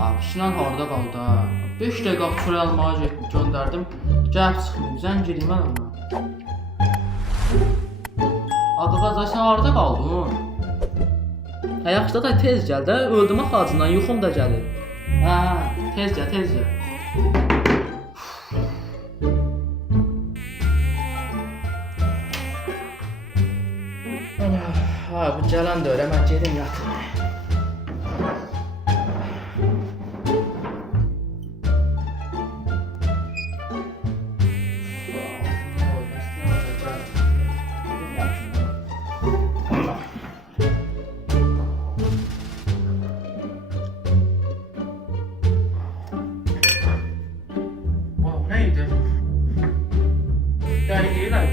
Abişlə harda qaldı ha? 5 dəqiqə çörək almağa göndərdim. Gəlib çıxmayıb, zəng edeyim mən ona. Adaqaz, sən harda qaldın? Hə, yaxşı da tez gəl də, öldüm axacından, yuxum da gəlir. Hə, tez gəl, tez gəl. Ha, bu gələn də öyle, mən gedim yatım. Neydi? Yani iyi lan.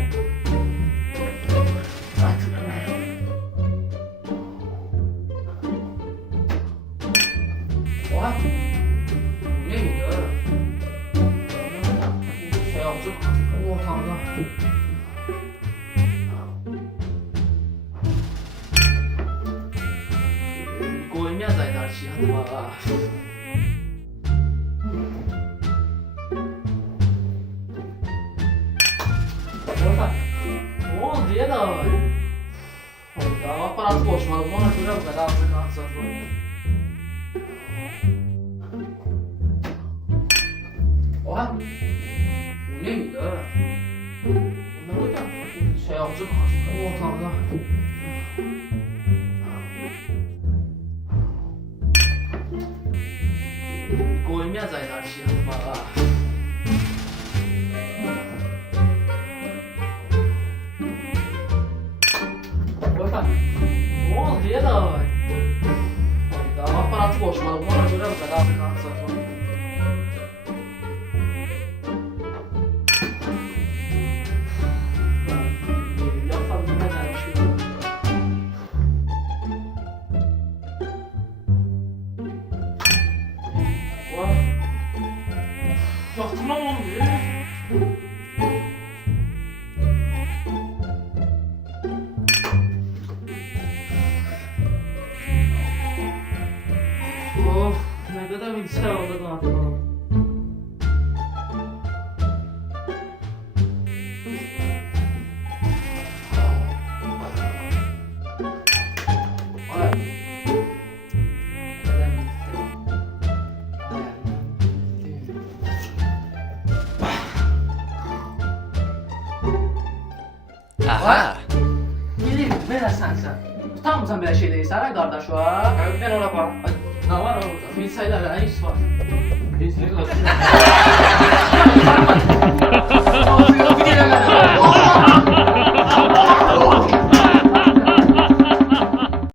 Oha. Neydi o? Şey yaptık. O ortamda. Koymayacaklar şey yatıma. Ne oldu ya da? Ya aparatı boşmadı. Buna göre bu kadar azı kalacak. Oha! Bu neydi ha? Bu ne şey yapacak o ortamda. Koymayacaklar şey yapma. Ne oldu ya da? Hayda, aparatı boşmadı. Buna göre bu kadar azı kalacak. Yaktım oğlum ya. Of, ne kadar bilgisayar oldu lan. Aha. Bileyim, verəsən sən. Tutamısan belə şey deyirsən, ay qardaş var. Ben ona bak. Ne var orada? Bilgisayarlar, ne iş var?